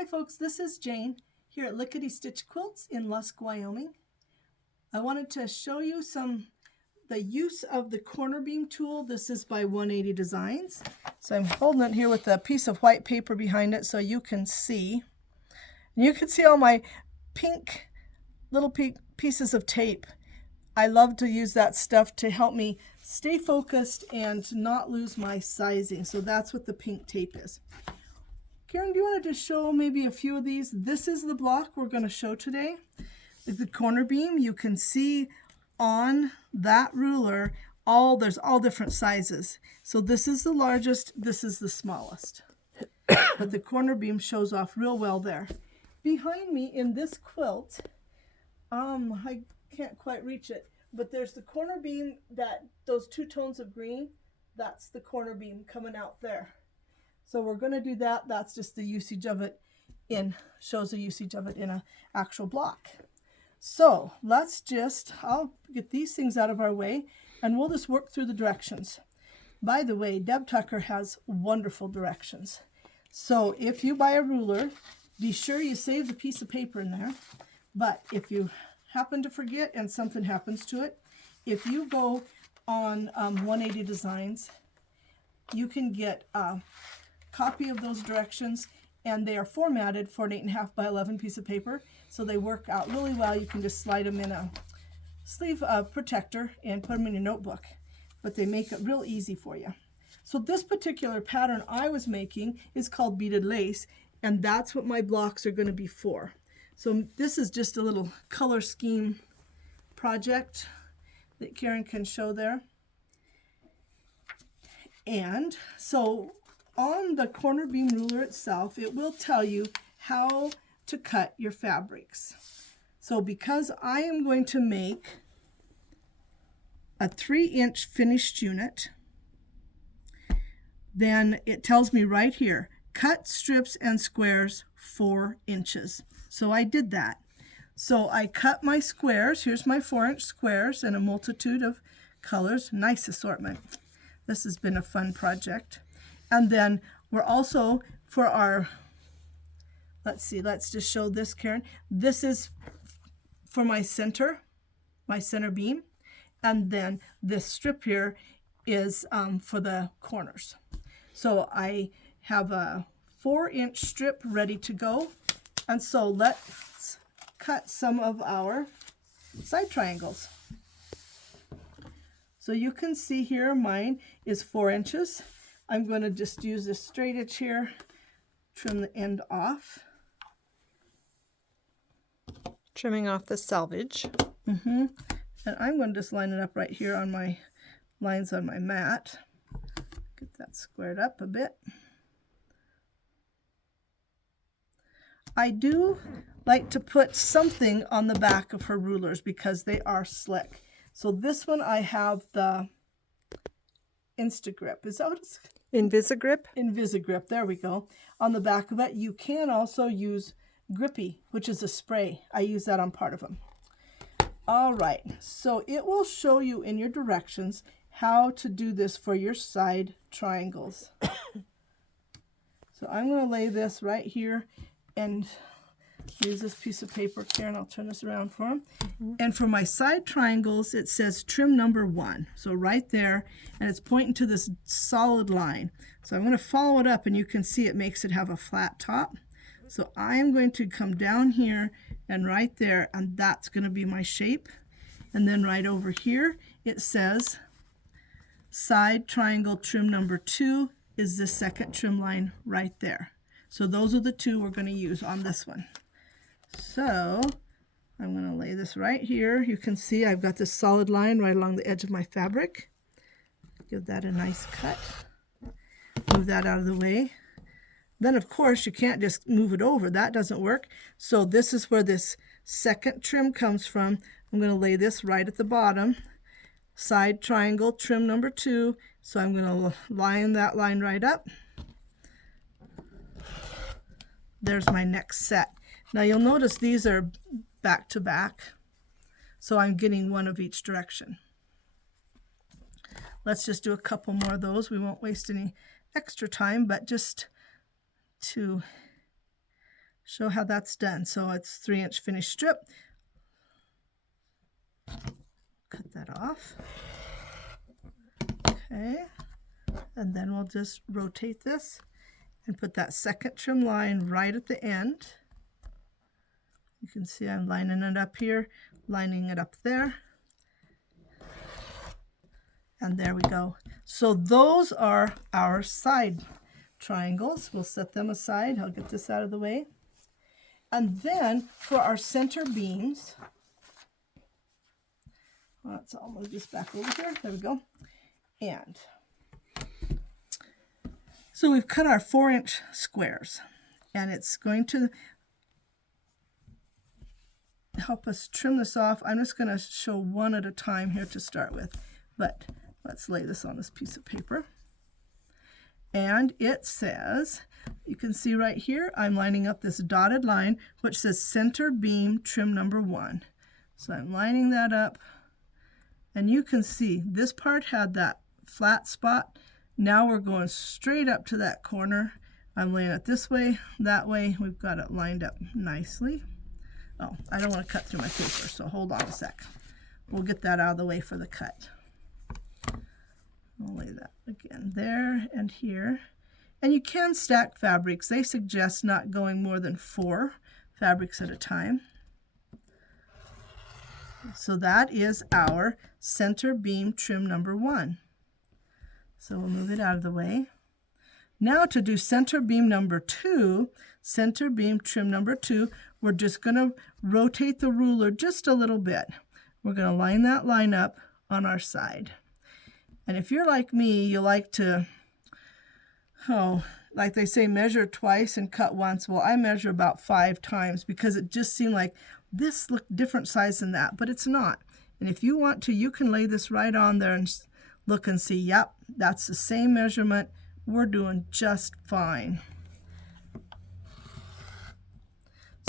Hi folks, this is Jane here at Lickety Stitch Quilts in Lusk, Wyoming. I wanted to show you the use of the corner beam tool. This is by 180 Designs. So I'm holding it here with a piece of white paper behind it so you can see. And you can see all my pink little pieces of tape. I love to use that stuff to help me stay focused and to not lose my sizing. So that's what the pink tape is. Karen, do you want to just show maybe a few of these? This is the block we're going to show today. The corner beam, you can see on that ruler, there's all different sizes. So this is the largest, this is the smallest. But the corner beam shows off real well there. Behind me in this quilt, I can't quite reach it, but there's the corner beam, those two tones of green, that's the corner beam coming out there. So we're going to do that. That's just the usage of it shows the usage of it in an actual block. So I'll get these things out of our way and we'll just work through the directions. By the way, Deb Tucker has wonderful directions. So if you buy a ruler, be sure you save the piece of paper in there. But if you happen to forget and something happens to it, if you go on 180 Designs, you can get copy of those directions, and they are formatted for an 8.5 by 11 piece of paper, so they work out really well. You can just slide them in a sleeve protector and put them in your notebook, but they make it real easy for you. So this particular pattern I was making is called beaded lace, and that's what my blocks are going to be for. So this is just a little color scheme project that Karen can show there. And so on the corner beam ruler itself, it will tell you how to cut your fabrics. So because I am going to make a 3-inch finished unit, then it tells me right here, cut strips and squares 4 inches. So I did that. So I cut my squares. Here's my 4-inch squares in a multitude of colors. Nice assortment. This has been a fun project. And then we're also, for our, let's just show this, Karen. This is for my center beam. And then this strip here is for the corners. So I have a 4-inch strip ready to go. And so let's cut some of our side triangles. So you can see here mine is 4 inches. I'm going to just use this straight edge here, trim the end off. Trimming off the selvage. And I'm going to just line it up right here on my lines on my mat. Get that squared up a bit. I do like to put something on the back of her rulers because they are slick. So this one I have the Instagrip. Is that what it's? Invisigrip? Invisigrip, there we go. On the back of it, you can also use Grippy, which is a spray. I use that on part of them. All right, so it will show you in your directions how to do this for your side triangles. So I'm going to lay this right here and use this piece of paper, Karen. I'll turn this around for them. And for my side triangles, it says trim number 1. So right there, and it's pointing to this solid line. So I'm going to follow it up, and you can see it makes it have a flat top. So I'm going to come down here and right there, and that's going to be my shape. And then right over here, it says side triangle trim number 2 is the second trim line right there. So those are the two we're going to use on this one. So I'm going to lay this right here. You can see I've got this solid line right along the edge of my fabric. Give that a nice cut. Move that out of the way. Then, of course, you can't just move it over. That doesn't work. So this is where this second trim comes from. I'm going to lay this right at the bottom. Side triangle trim number 2. So I'm going to line that line right up. There's my next set. Now you'll notice these are back to back. So I'm getting one of each direction. Let's just do a couple more of those. We won't waste any extra time, but just to show how that's done. So it's 3-inch finished strip. Cut that off. Okay, and then we'll just rotate this and put that second trim line right at the end. You can see I'm lining it up here, lining it up there. And there we go. So those are our side triangles. We'll set them aside. I'll get this out of the way. And then for our center beams, let's all move this back over here. There we go. And so we've cut our 4-inch squares, and it's going to help us trim this off. I'm just going to show one at a time here to start with, but let's lay this on this piece of paper. And it says, you can see right here, I'm lining up this dotted line, which says center beam trim number 1. So I'm lining that up, and you can see this part had that flat spot. Now we're going straight up to that corner. I'm laying it this way, that way. We've got it lined up nicely. Oh, I don't want to cut through my paper, so hold on a sec. We'll get that out of the way for the cut. I'll lay that again there and here. And you can stack fabrics. They suggest not going more than 4 fabrics at a time. So that is our center beam trim number 1. So we'll move it out of the way. Now to do center beam number 2, center beam trim number 2, we're just going to rotate the ruler just a little bit. We're going to line that line up on our side. And if you're like me, you like to, like they say, measure twice and cut once. Well, I measure about 5 times because it just seemed like this looked different size than that, but it's not. And if you want to, you can lay this right on there and look and see, yep, that's the same measurement. We're doing just fine.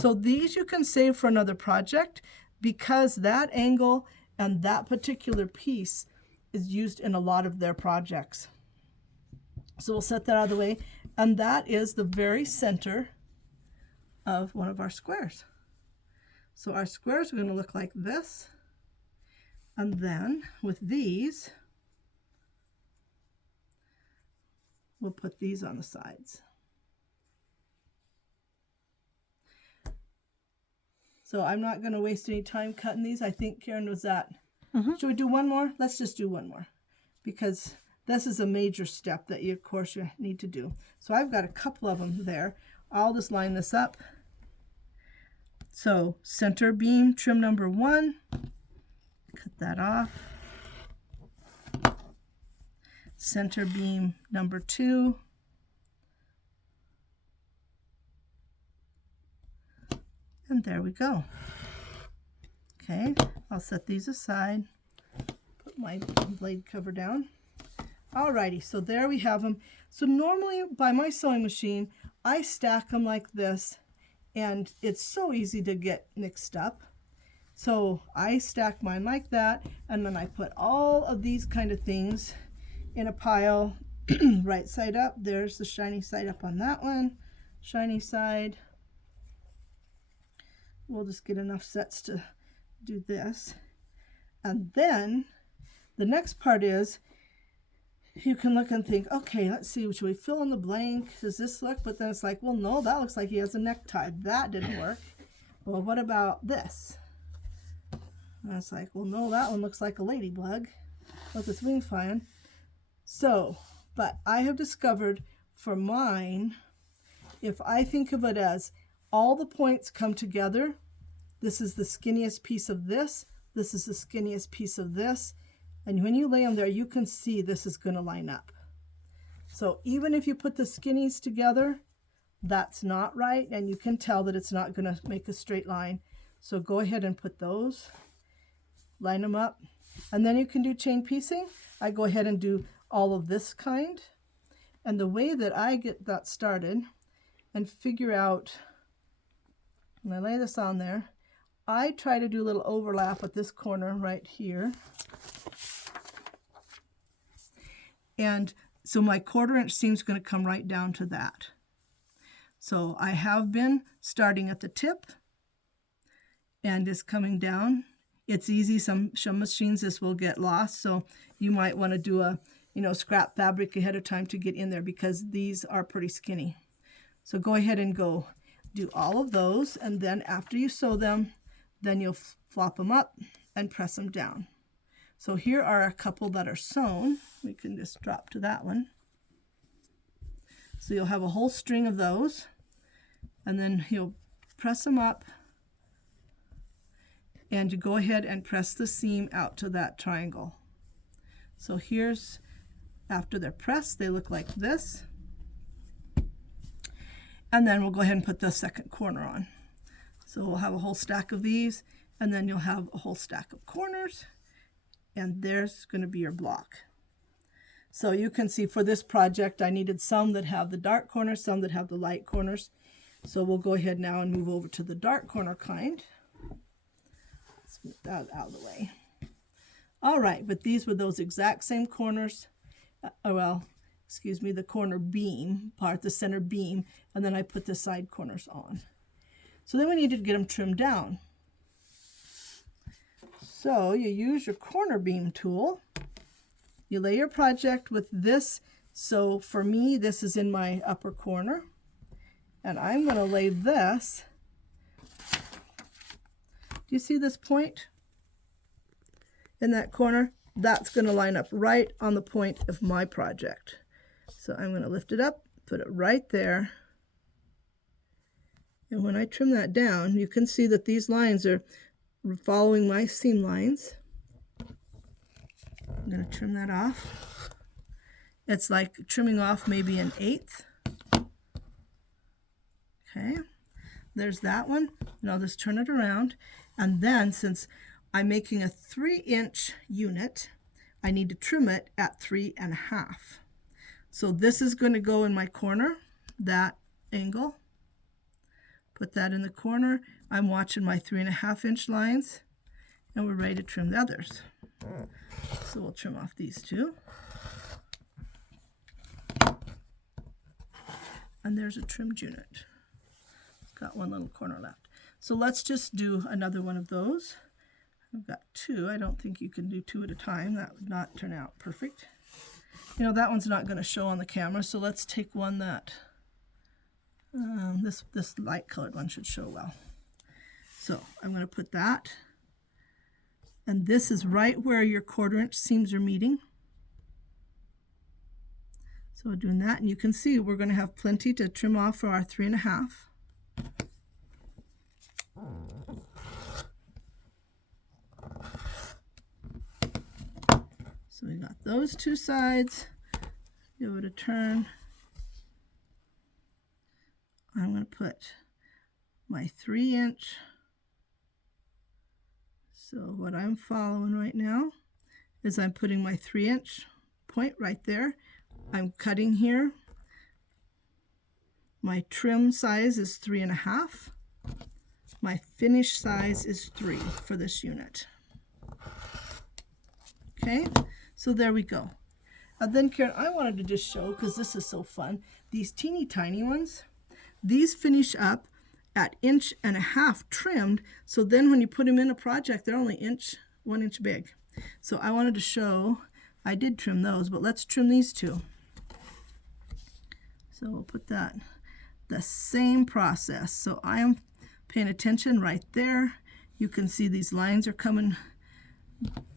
So these you can save for another project because that angle and that particular piece is used in a lot of their projects. So we'll set that out of the way. And that is the very center of one of our squares. So our squares are going to look like this. And then with these, we'll put these on the sides. So I'm not going to waste any time cutting these. I think Karen was that. Should we do one more? Let's just do one more because this is a major step that you, of course, you need to do. So I've got a couple of them there. I'll just line this up. So center beam trim number 1, cut that off. Center beam number 2. And there we go. Okay, I'll set these aside, put my blade cover down. Alrighty, so there we have them. So normally by my sewing machine, I stack them like this, and it's so easy to get mixed up. So I stack mine like that, and then I put all of these kind of things in a pile, right side up. There's the shiny side up on that one, shiny side. We'll just get enough sets to do this. And then the next part is you can look and think, okay, let's see, should we fill in the blank? Does this look? But then it's like, well, no, that looks like he has a necktie. That didn't work. Well, what about this? And it's like, well, no, that one looks like a ladybug with its wings flying. So, but I have discovered for mine, if I think of it as all the points come together, this is the skinniest piece of this, this is the skinniest piece of this, and when you lay them there, you can see this is going to line up. So even if you put the skinnies together, that's not right, and you can tell that it's not going to make a straight line. So go ahead and put those, line them up, and then you can do chain piecing. I go ahead and do all of this kind, and the way that I get that started and figure out, when I lay this on there, I try to do a little overlap at this corner right here. And so my 1/4 inch seam is going to come right down to that. So I have been starting at the tip and just coming down. It's easy. Some machines this will get lost, so you might want to do a scrap fabric ahead of time to get in there because these are pretty skinny. So go ahead and go do all of those, and then after you sew them, then you'll flop them up and press them down. So here are a couple that are sewn. We can just drop to that one. So you'll have a whole string of those, and then you'll press them up, and you go ahead and press the seam out to that triangle. So here's, after they're pressed, they look like this. And then we'll go ahead and put the second corner on. So we'll have a whole stack of these, and then you'll have a whole stack of corners, and there's going to be your block. So you can see for this project, I needed some that have the dark corners, some that have the light corners. So we'll go ahead now and move over to the dark corner kind. Let's move that out of the way. All right, but these were those exact same corners. The corner beam part, the center beam, and then I put the side corners on. So then we needed to get them trimmed down. So you use your corner beam tool. You lay your project with this. So for me, this is in my upper corner, and I'm going to lay this. Do you see this point in that corner? That's going to line up right on the point of my project. So I'm going to lift it up, put it right there. And when I trim that down, you can see that these lines are following my seam lines. I'm going to trim that off. It's like trimming off maybe an 1/8. Okay, there's that one. And I'll just turn it around. And then since I'm making a 3-inch unit, I need to trim it at 3.5. So this is going to go in my corner, that angle. Put that in the corner. I'm watching my 3.5-inch lines, and we're ready to trim the others. So we'll trim off these two. And there's a trimmed unit. It's got one little corner left. So let's just do another one of those. I've got 2. I don't think you can do 2 at a time. That would not turn out perfect. That one's not going to show on the camera, so let's take one that this light colored one should show well. So I'm going to put that, and this is right where your 1/4-inch seams are meeting. So we're doing that, and you can see we're going to have plenty to trim off for our 3.5. So we got those 2 sides. Give it a turn. I'm going to put my 3-inch. So what I'm following right now is I'm putting my 3-inch point right there. I'm cutting here. My trim size is 3.5. My finish size is 3 for this unit. Okay, so there we go. Then Karen, I wanted to just show, because this is so fun, these teeny tiny ones. These finish up at 1.5 inches trimmed, so then when you put them in a project, they're only 1 inch big. So I wanted to show, I did trim those, but let's trim these 2. So we'll put that, the same process. So I am paying attention right there. You can see these lines are coming,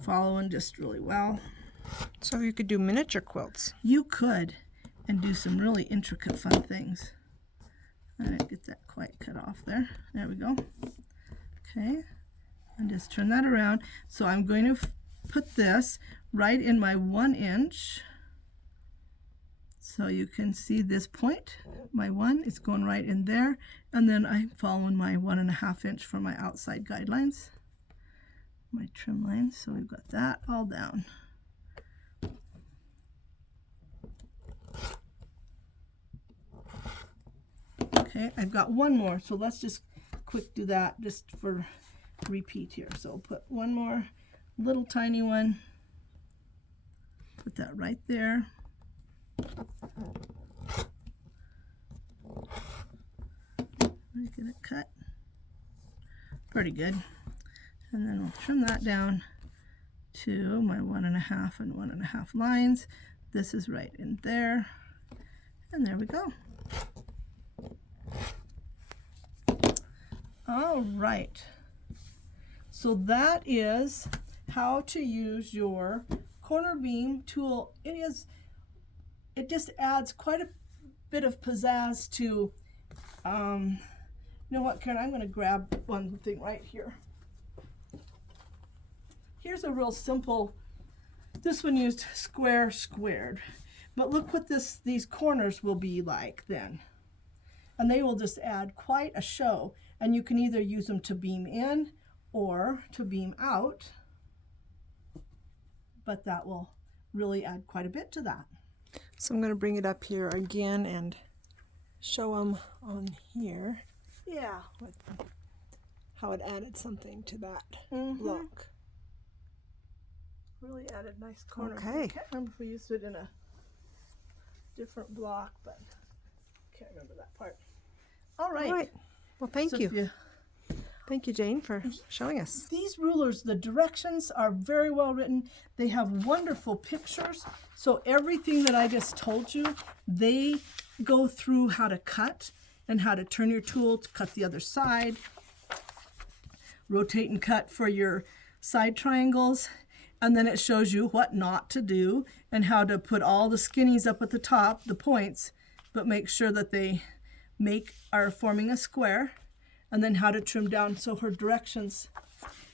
following just really well. So you could do miniature quilts. You could, and do some really intricate fun things. I didn't get that quite cut off there. There we go. Okay, and just turn that around. So I'm going to put this right in my 1 inch. So you can see this point, my 1 is going right in there, and then I'm following my 1.5 inch for my outside guidelines, my trim lines. So we've got that all down. Okay, I've got one more, so let's just quick do that just for repeat here. So I'll put one more little tiny one, put that right there. I get it cut pretty good. And then we'll trim that down to my 1.5 and 1.5 lines. This is right in there. And there we go. All right. So that is how to use your corner beam tool. It just adds quite a bit of pizzazz to, you know what, Karen, I'm going to grab one thing right here. Here's a real simple, this one used square squared, but look what these corners will be like then. And they will just add quite a show. And you can either use them to beam in or to beam out, but that will really add quite a bit to that. So I'm going to bring it up here again and show them on here. Yeah. How it added something to that block. Really added nice corner. Okay. I can't remember if we used it in a different block, but can't remember that part. All right. All right. Well, thank So you. Thank you, Jane, for showing us. These rulers, the directions are very well written. They have wonderful pictures. So everything that I just told you, they go through how to cut and how to turn your tool to cut the other side, rotate and cut for your side triangles, and then it shows you what not to do and how to put all the skinnies up at the top, the points, but make sure that they are forming a square, and then how to trim down. So her directions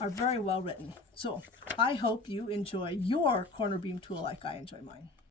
are very well written. So I hope you enjoy your corner beam tool like I enjoy mine.